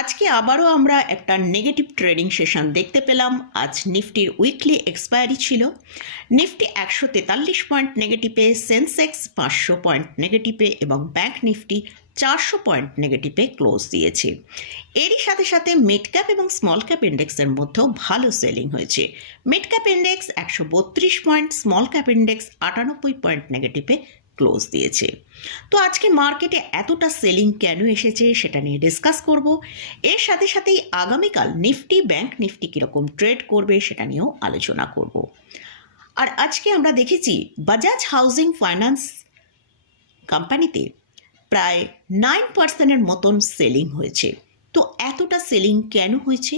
আজকে আবারও আমরা একটা নেগেটিভ ট্রেডিং সেশন দেখতে পেলাম। আজ নিফটির উইকলি এক্সপায়ারি ছিল। নিফটি একশো তেতাল্লিশ পয়েন্ট নেগেটিভে সেন্সেক্স পাঁচশো পয়েন্ট নেগেটিভে এবং ব্যাংক নিফটি চারশো পয়েন্ট নেগেটিভে ক্লোজ দিয়েছে। এরই সাথে সাথে মিড ক্যাপ এবং স্মল ক্যাপ ইন্ডেক্সের মধ্যেও ভালো সেলিং হয়েছে। মিড ক্যাপ ইন্ডেক্স একশো বত্রিশ পয়েন্ট স্মল ক্যাপ ইন্ডেক্স আটানব্বই পয়েন্ট নেগেটিভে ক্লোজ দিয়েছে। তো আজকে মার্কেটে এতটা সেলিং কেন এসেছে সেটা নিয়ে ডিসকাস করব। এর সাথে সাথেই আগামীকাল নিফটি ব্যাংক নিফটি কীরকম ট্রেড করবে সেটা নিয়েও আলোচনা করব। আর আজকে আমরা দেখেছি বাজাজ হাউজিং ফাইন্যান্স কোম্পানিতে প্রায় নাইন পার্সেন্টের মতন সেলিং হয়েছে। তো এতটা সেলিং কেন হয়েছে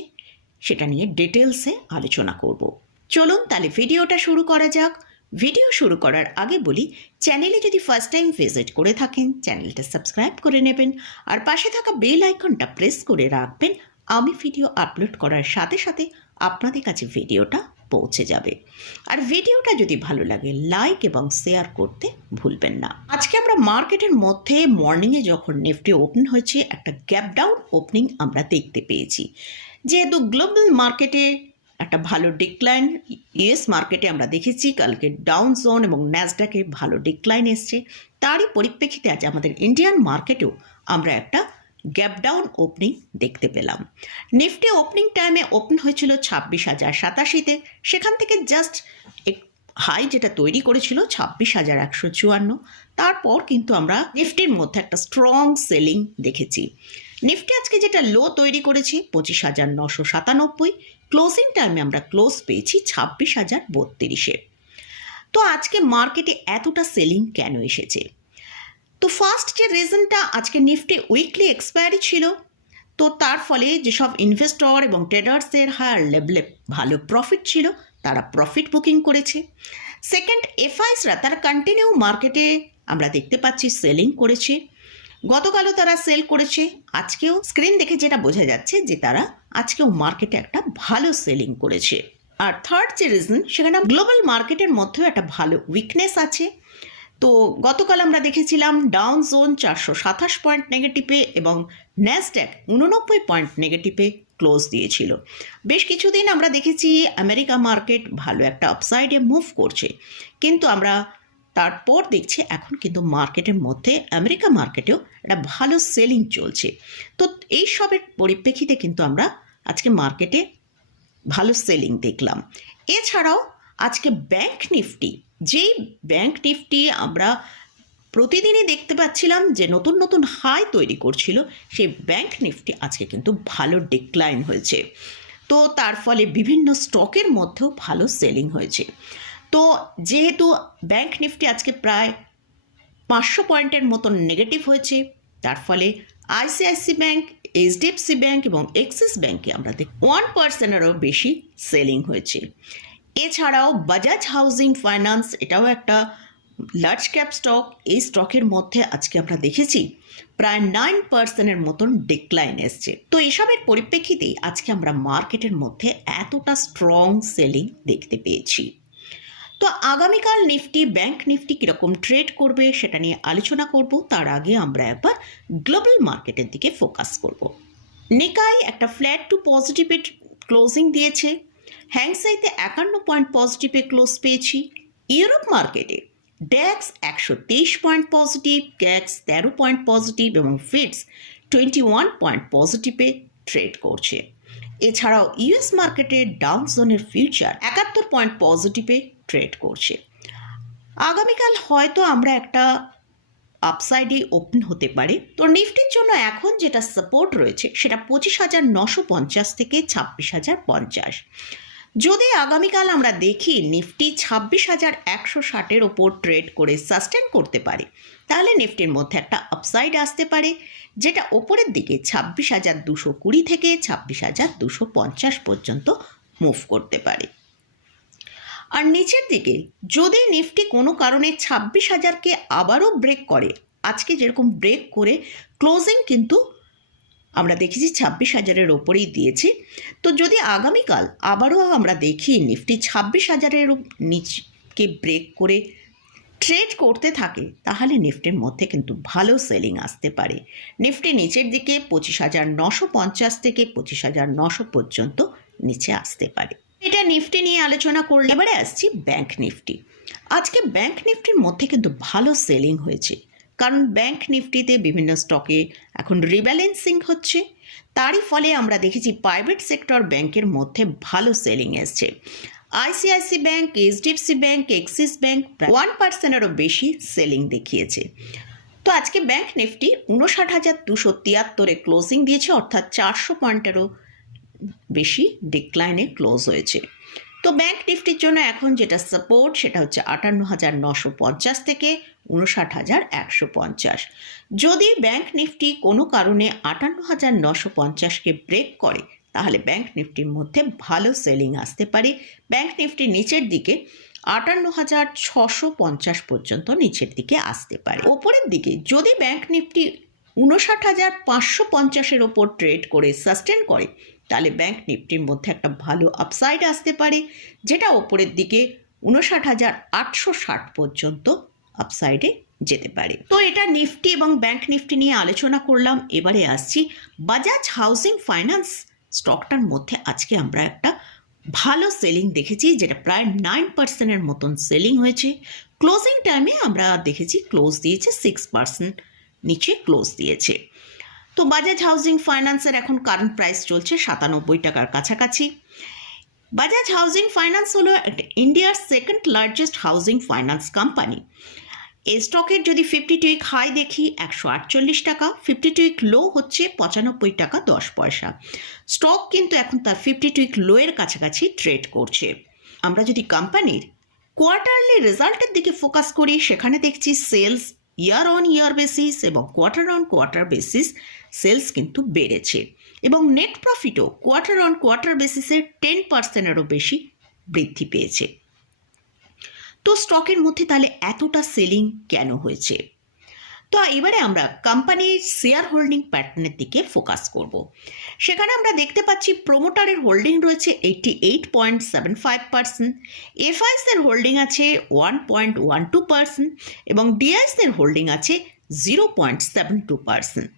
সেটা নিয়ে ডিটেলসে আলোচনা করব। চলুন তাহলে ভিডিওটা শুরু করা যাক। ভিডিও শুরু করার আগে বলি চ্যানেলে যদি ফার্স্ট টাইম ভিজিট করে থাকেন চ্যানেলটা সাবস্ক্রাইব করে নেবেন আর পাশে থাকা বেল আইকনটা প্রেস করে রাখবেন, আমি ভিডিও আপলোড করার সাথে সাথে আপনাদের কাছে ভিডিওটা পৌঁছে যাবে। আর ভিডিওটা যদি ভালো লাগে লাইক এবং শেয়ার করতে ভুলবেন না। আজকে আমরা মার্কেটের মধ্যে মর্নিংয়ে যখন নিফটি ওপেন হয়েছে, একটা গ্যাপ ডাউন ওপেনিং আমরা দেখতে পেয়েছি। যেহেতু গ্লোবাল মার্কেটে একটা ভালো ডিক্লাইন ইউএস মার্কেটে আমরা দেখেছি, কালকে ডাউন জোন এবং ন্যাসডাকে ভালো ডিক্লাইন এসছে। তারই পরিপ্রেক্ষিতে আজ আমাদের ইন্ডিয়ান মার্কেটেও আমরা একটা গ্যাপ ডাউন ওপেনিং দেখতে পেলাম। নিফটি ওপেনিং টাইমে ওপেন হয়েছিল ছাব্বিশ হাজার সাতাশিতে। সেখান থেকে জাস্ট হাই যেটা তৈরি করেছিল ছাব্বিশ হাজার একশো চুয়ান্ন। তারপর কিন্তু আমরা নিফটির মধ্যে একটা স্ট্রং সেলিং দেখেছি। নিফটি আজকে যেটা লো তৈরি করেছি পঁচিশ হাজার নশো সাতানব্বই। ক্লোজিং টাইমে আমরা ক্লোজ পেয়েছি ছাব্বিশ হাজার বত্রিশে। তো আজকে মার্কেটে এতটা সেলিং কেন এসেছে? তো ফার্স্ট যে রিজনটা আজকে নিফটি উইকলি এক্সপায়ারি ছিল, তো তার ফলে যেসব ইনভেস্টর এবং ট্রেডার্সের হায়ার লেভেলে ভালো প্রফিট ছিল তারা প্রফিট বুকিং করেছে। সেকেন্ড এফআইসরা তারা কন্টিনিউ মার্কেটে আমরা দেখতে পাচ্ছি সেলিং করেছে। গতকালও তারা সেল করেছে। আজকেও স্ক্রিন দেখে যেটা বোঝা যাচ্ছে যে তারা আজকেও মার্কেটে একটা ভালো সেলিং করেছে। আর থার্ড যে রিজন সেখানে গ্লোবাল মার্কেটের মধ্যেও একটা ভালো উইকনেস আছে। তো গতকাল আমরা দেখেছিলাম ডাউন জোন চারশো সাতাশ পয়েন্ট নেগেটিভে এবং ন্যাসড্যাক উননব্বই পয়েন্ট নেগেটিভে ক্লোজ দিয়েছিল। বেশ কিছুদিন আমরা দেখেছি আমেরিকা মার্কেট ভালো একটা আপসাইডে মুভ করছে। কিন্তু আমরা তারপর দেখছি এখন কিন্তু মার্কেটের মধ্যে আমেরিকা মার্কেটেও একটা ভালো সেলিং চলছে। তো এই সবের পরিপ্রেক্ষিতে কিন্তু আমরা আজকে মার্কেটে ভালো সেলিং দেখলাম। এছাড়াও আজকে ব্যাংক নিফটি যেই ব্যাংক নিফটি আমরা প্রতিদিনই দেখতে পাচ্ছিলাম যে নতুন নতুন হাই তৈরি করছিল। সেই ব্যাংক নিফটি আজকে কিন্তু ভালো ডিক্লাইন হয়েছে। তো তার ফলে বিভিন্ন স্টকের মধ্যেও ভালো সেলিং হয়েছে। তো যেহেতু ব্যাংক নিফটি আজকে প্রায় পাঁচশো পয়েন্টের মতন নেগেটিভ হয়েছে, তার ফলে আইসিআইসি ব্যাংক এইচডিএফসি ব্যাংক এবং এক্সিস ব্যাংকে আমরা দেখি ওয়ান পার্সেন্টেরও বেশি সেলিং হয়েছে। এছাড়াও বাজাজ হাউজিং ফাইন্যান্স এটাও একটা লার্জ ক্যাপ স্টক এই স্টকের মধ্যে আজকে আমরা দেখেছি প্রায় নাইন পার্সেন্টের মতন ডিক্লাইন এসছে। তো এসবের পরিপ্রেক্ষিতেই আজকে আমরা মার্কেটের মধ্যে এতটা স্ট্রং সেলিং দেখতে পেয়েছি। তো আগামীকাল নিফটি ব্যাংক নিফটি কীরকম ট্রেড করবে সেটা নিয়ে আলোচনা করব, তার আগে আমরা একবার গ্লোবাল মার্কেটের দিকে ফোকাস করব। নিকাই একটা ফ্ল্যাট টু পজিটিভে ক্লোজিং দিয়েছে। হ্যাংসাইতে একান্ন পয়েন্ট পজিটিভে ক্লোজ পেয়েছি। ইউরোপ মার্কেটে ড্যাক্স একশো তেইশ পয়েন্ট পজিটিভ ক্যাক্স তেরো পয়েন্ট পজিটিভ এবং ফিটস টোয়েন্টি ওয়ান পয়েন্ট পজিটিভে ট্রেড করছে। এছাড়াও ইউএস মার্কেটে ডাউন জোনের ফিউচার একাত্তর পয়েন্ট পজিটিভে ট্রেড করছে। আগামীকাল হয়তো আমরা একটা আপসাইডে ওপেন হতে পারে। তো নিফটির জন্য এখন যেটা সাপোর্ট রয়েছে সেটা পঁচিশ হাজার নশো পঞ্চাশ থেকে ছাব্বিশ হাজার পঞ্চাশ। যদি আগামীকাল আমরা দেখি নিফটি ছাব্বিশ হাজার একশো ষাটের ওপর ট্রেড করে সাস্টেন করতে পারে, তাহলে নিফটির মধ্যে একটা আপসাইড আসতে পারে, যেটা ওপরের দিকে ছাব্বিশ হাজার দুশো কুড়ি থেকে ছাব্বিশ হাজার দুশো পঞ্চাশ পর্যন্ত মুভ করতে পারে। আর নিচের দিকে, যদি নিফটি কোনো কারণে ছাব্বিশ হাজারকে আবারও ব্রেক করে, আজকে যেরকম ব্রেক করে ক্লোজিং কিন্তু আমরা দেখেছি ছাব্বিশ হাজারের ওপরেই দিয়েছে। তো যদি আগামীকাল আবারও আমরা দেখি নিফটি ছাব্বিশ হাজারের নিচকে ব্রেক করে ট্রেড করতে থাকে, তাহলে নিফটির মধ্যে কিন্তু ভালো সেলিং আসতে পারে। নিফটি নিচের দিকে পঁচিশ হাজার নশো পঞ্চাশ থেকে পঁচিশ হাজার নশো পর্যন্ত নিচে আসতে পারে। এটা নিফটি নিয়ে আলোচনা করলে এবারে আসছি ব্যাংক নিফটি। আজকে ব্যাংক নিফটির মধ্যে কিন্তু ভালো সেলিং হয়েছে। কারণ ব্যাংক নিফটিতে বিভিন্ন স্টকে এখন রিব্যালেন্সিং হচ্ছে। তারই ফলে আমরা দেখেছি প্রাইভেট সেক্টর ব্যাংকের মধ্যে ভালো সেলিং এসছে। ICICI bank HDFC bank Axis bank one পার্সেন্টেরও বেশি সেলিং দেখিয়েছে। তো আজকে ব্যাংক নিফটি উনষাট হাজার দুশো তিয়াত্তরে ক্লোজিং দিয়েছে, অর্থাৎ চারশো পয়েন্টেরও বেশি ডিক্লাইনে ক্লোজ হয়েছে। তো ব্যাংক নিফটির জন্য এখন যেটা সাপোর্ট সেটা হচ্ছে আটান্ন হাজার নশো পঞ্চাশ থেকে উনষাট হাজার একশো পঞ্চাশ। যদি ব্যাংক নিফটি কোনো কারণে আটান্ন হাজার নশো পঞ্চাশকে ব্রেক করে, তাহলে ব্যাংক নিফটির মধ্যে ভালো সেলিং আসতে পারে। ব্যাংক নিফটি নিচের দিকে আটান্ন হাজার ছশো পঞ্চাশ পর্যন্ত নিচের দিকে আসতে পারে। ওপরের দিকে যদি ব্যাংক নিফটি উনষাট হাজার পাঁচশো পঞ্চাশের ওপর ট্রেড করে সাস্টেন করে তাহলে ব্যাংক নিফটির মধ্যে একটা ভালো আপসাইড আসতে পারে, যেটা ওপরের দিকে উনষাট হাজার আটশো ষাট পর্যন্ত আপসাইডে যেতে পারে। তো এটা নিফটি এবং ব্যাংক নিফটি নিয়ে আলোচনা করলাম, এবারে আসছি বাজাজ হাউসিং ফাইন্যান্স স্টকটার মধ্যে। আজকে আমরা একটা ভালো সেলিং দেখেছি, যেটা প্রায় নাইন পার্সেন্টের মতন সেলিং হয়েছে। ক্লোজিং টাইমে আমরা দেখেছি ক্লোজ দিয়েছে সিক্স পার্সেন্ট নিচে ক্লোজ দিয়েছে। তো বাজাজ হাউজিং ফাইন্যান্সের এখন কারেন্ট প্রাইস চলছে সাতানব্বই টাকার কাছাকাছি। বাজাজ হাউজিং ফাইন্যান্স হলো ইন্ডিয়ার second largest housing finance company. এই স্টকের যদি ফিফটি টু উইক হাই দেখি, একশো আটচল্লিশ টাকা, ফিফটি টু উইক লো হচ্ছে পঁচানব্বই টাকা দশ পয়সা। স্টক কিন্তু এখন তার ফিফটি টু উইক লোয়ের কাছাকাছি ট্রেড করছে। আমরা যদি কোম্পানির কোয়ার্টারলি রেজাল্টের দিকে ফোকাস করি, সেখানে দেখছি sales year on year basis এবং quarter on quarter basis sales কিন্তু বেড়েছে এবং নেট প্রফিটও কোয়ার্টার অন কোয়ার্টার বেসিসে টেন পার্সেন্টেরও বেশি বৃদ্ধি পেয়েছে। তো স্টকের মধ্যে তাহলে এতটা সেলিং কেন হয়েছে? তো এবারে আমরা কোম্পানির শেয়ার হোল্ডিং প্যাটার্নের দিকে ফোকাস করব। সেখানে আমরা দেখতে পাচ্ছি প্রোমোটারের হোল্ডিং রয়েছে eighty eight point seven five percent এফআইসের holding আছে one point one two percent এবং ডিআইসের হোল্ডিং আছে zero point seven two percent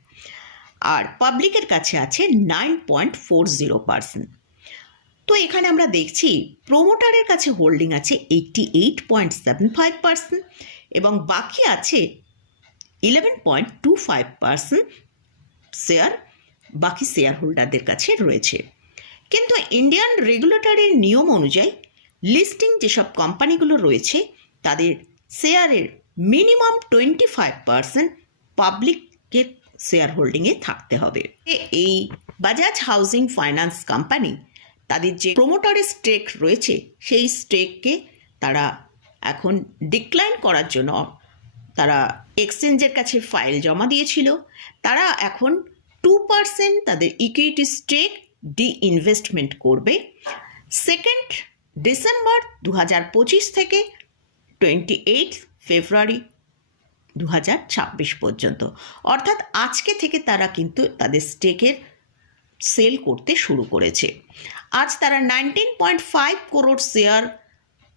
আর পাবলিকের কাছে আছে nine point four zero percent তো এখানে আমরা দেখছি প্রোমোটারের কাছে হোল্ডিং আছে eighty eight point seven five percent এবং বাকি আছে eleven point two five percent share বাকি শেয়ার হোল্ডারদের কাছে রয়েছে। কিন্তু ইন্ডিয়ান রেগুলেটরের নিয়ম অনুযায়ী লিস্টিং যেসব কোম্পানিগুলো রয়েছে, তাদের শেয়ারের মিনিমাম টোয়েন্টি ফাইভ পার্সেন্ট পাবলিকের শেয়ার হোল্ডিংয়ে থাকতে হবে। এই বাজাজ হাউজিং ফাইন্যান্স কোম্পানি তাদের যে প্রোমোটারের স্টেক রয়েছে, সেই স্টেককে তারা এখন ডিক্লাইন করার জন্য তারা এক্সচেঞ্জের কাছে ফাইল জমা দিয়েছিল। তারা এখন টু পার্সেন্ট তাদের ইকুইটি স্টেক ডি ইনভেস্টমেন্ট করবে। সেকেন্ড ডিসেম্বর দু হাজার পঁচিশ থেকে টোয়েন্টি এইট ফেব্রুয়ারি দু হাজার ছাব্বিশ পর্যন্ত। অর্থাৎ আজকে থেকে তারা কিন্তু তাদের স্টেকের সেল করতে শুরু করেছে। আজ তারা nineteen point five crore share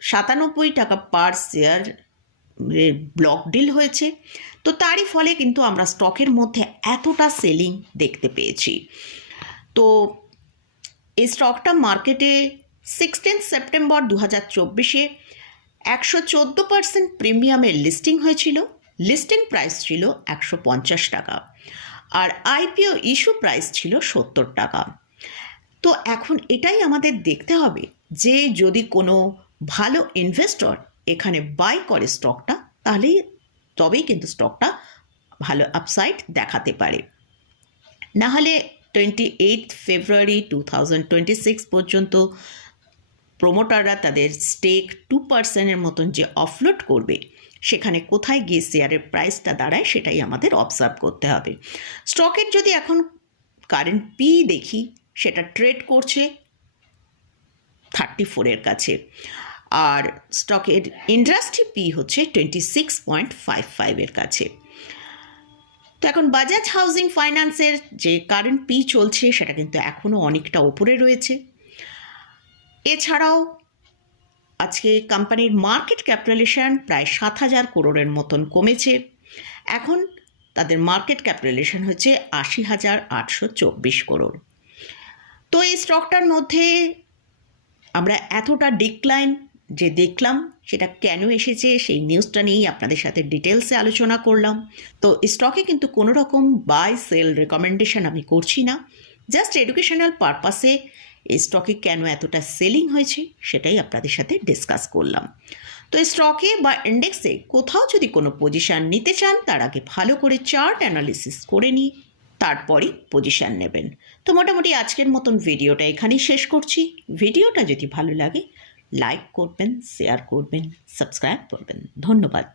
সাতানব্বই টাকা পার শেয়ার ব্লক ডিল হয়েছে। তো তারই ফলে কিন্তু আমরা স্টকের মধ্যে এতটা সেলিং দেখতে পেয়েছি। তো এই স্টকটা মার্কেটে সিক্সটিন সেপ্টেম্বর দু হাজার চব্বিশে একশো চোদ্দ পার্সেন্ট প্রিমিয়ামের লিস্টিং হয়েছিল। লিস্টিং প্রাইস ছিল একশো পঞ্চাশ টাকা। আর আইপিও ইস্যু প্রাইস ছিল সত্তর টাকা। তো এখন এটাই আমাদের দেখতে হবে যে যদি কোনো ভালো ইনভেস্টর এখানে বাই করে স্টকটা তাহলেই তবেই কিন্তু স্টকটা ভালো আপসাইড দেখাতে পারে। নাহলে twenty eight February two thousand twenty six পর্যন্ত প্রোমোটাররা তাদের স্টেক টু পার্সেন্টের মতন যে অফলোড করবে, সেখানে কোথায় গিয়ে শেয়ারের প্রাইসটা দাঁড়ায় সেটাই আমাদের অবজার্ভ করতে হবে। স্টকের যদি এখন কারেন্ট পি দেখি, সেটা ট্রেড করছে থার্টি ফোরের কাছে। আর স্টকের ইন্ডাস্ট্রি পি হচ্ছে টোয়েন্টি সিক্স পয়েন্ট ফাইভ ফাইভের কাছে। তো এখন বাজাজ হাউজিং ফাইন্যান্সের যে কারেন্ট পি চলছে, সেটা কিন্তু এখনও অনেকটা ওপরে রয়েছে। এছাড়াও আজকে কোম্পানির মার্কেট ক্যাপিটালেশন প্রায় সাত হাজার করোড়ের মতন কমেছে। এখন তাদের মার্কেট ক্যাপিটালেশন হচ্ছে আশি হাজার আটশো চব্বিশ করোড়। তো এই স্টকটার মধ্যে আমরা এতটা ডিক্লাইন যে দেখলাম সেটা কেন এসেছে, সেই নিউজটা নিয়েই আপনাদের সাথে ডিটেলসে আলোচনা করলাম। তো স্টকে কিন্তু কোনো রকম বাই সেল রেকমেন্ডেশন আমি করছি না। জাস্ট এডুকেশনাল পারপাসে এই স্টকে কেন এতটা সেলিং হয়েছে সেটাই আপনাদের সাথে ডিসকাস করলাম। তো স্টকে বা ইন্ডেক্সে কোথাও যদি কোনো পজিশান নিতে চান, তার আগে ভালো করে চার্ট অ্যানালিসিস করে নিই তারপরেই পজিশান নেবেন। তো মোটামুটি আজকের মতন ভিডিওটা এখানেই শেষ করছি। ভিডিওটা যদি ভালো লাগে লাইক করবেন শেয়ার করবেন সাবস্ক্রাইব করবেন ধন্যবাদ